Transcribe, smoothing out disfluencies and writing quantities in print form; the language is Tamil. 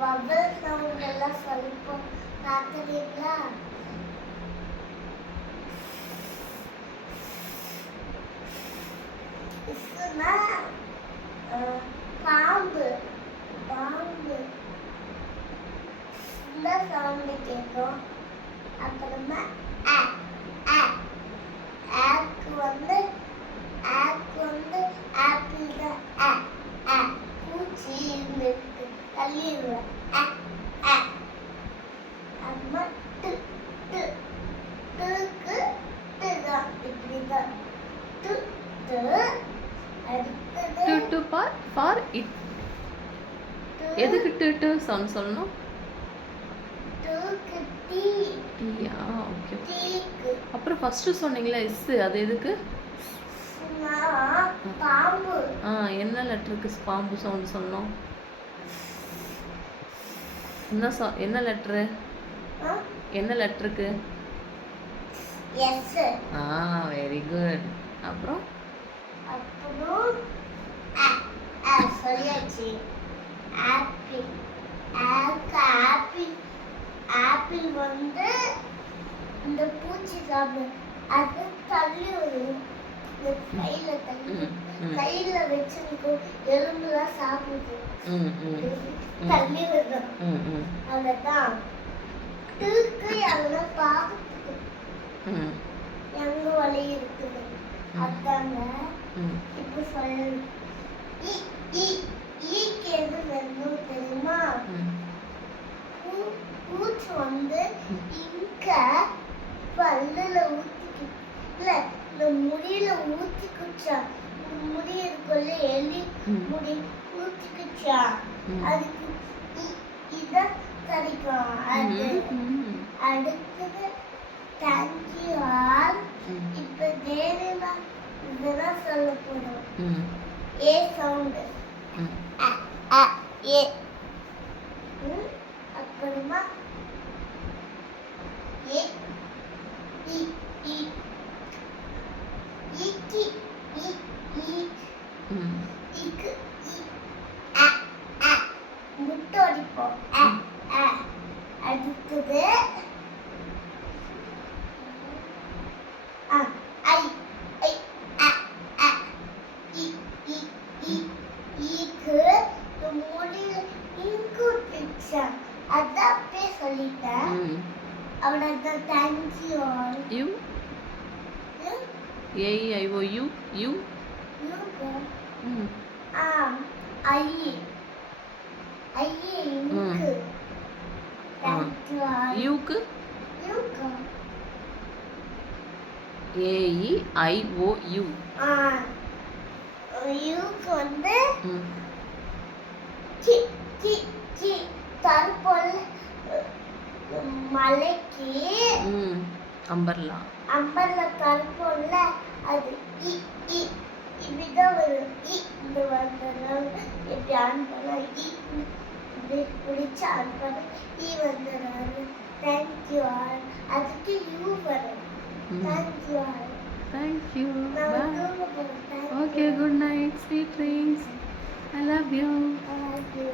வவல் சவுண்ட் எல்லாம் சொல்லிப்போம் பார்க்குறீங்களா? இஸ்னா பாம்பு பாம்பு இந்த சவுண்ட் கேட்கும். அப்புறமா ஆக்கு வந்து ஆப்பிள் தான். பூச்சி இருந்துருக்கு தள்ளிடுவேன். அப்புறமா டுக்கு தான் இப்படிதான் அடுத்தது டு ஃபார் இட். எதுக்கு டு சவுண்ட் சொல்லணும்? டூக்கு டீ டீயா? ஓகே. டீக்கு அப்புறம் ஃபர்ஸ்ட் சொன்னீங்களா எஸ், அது எதுக்கு? பாம்பு. என்ன லெட்டருக்கு பாம்பு சவுண்ட் சொன்னோம்? என்ன லெட்டரு? என்ன லெட்டருக்கு? எஸ். Very good. அப்புறம் சொல்லியாச்சு. ஆப்பிள் ஆப்பிள் ஆப்பிள் வந்து இந்த பூச்சி சாப்பிடும். அது தள்ளி வரும். கையில வச்சிருக்கும் எலும்புலாம் சாப்பிடுது. தள்ளி வரும். அவ்வளவுதான். தூக்கு அதெல்லாம் பார்க்கறதுக்கு எங்க வழி இருக்குது. அதாங்க இப்ப சொல்லணும். ஈக்கு எது வேணும் தெரியுமா? பூச்சி வந்து இங்க பல்லுல ஊத்திக்கு இல்ல இந்த முடியில ஊத்திக்குச்சா. முடி இருக்குள்ள எலி முடி ஊத்திக்குச்சா. அதுக்கு இத கிடைக்கும். அது அடுத்தது தேங்க்யூ ஆல். இப்ப தேவிமா இதெல்லாம் சொல்ல போறோம். ஏ சவுண்ட் ஏ. அப்புறமா ஏ இ இ இக்கி இ இ இக்கு இ அ அ முட்டை அடிப்போம். அடுத்தது ஐ ஐ அ அ இ இ இ ஈக்கு முடியல இங்கு பிச்சா. அதான் அப்படியே சொல்லிட்டேன். அவ்வளோதான். Thank you all. You AEIO you you I I இங்கு. Thank you all. யூக்கு யூக்கு AEIO யூ. யூக்கு வந்து சி சி சி தற்போல் மலைக்கு அம்பர்லா தற்போல்ல அது இ இ இப்படிதான் வரும். இந்த வந்துடும். இப்படி ஆன் பண்ண இப்படி பிடிச்சு ஆன் பண்ண வந்துடும். Thank you all. அதுக்கு யூ வரும். Thank you all. Thank you. Bye. Okay, good night. Sweet dreams. I love you. I love you.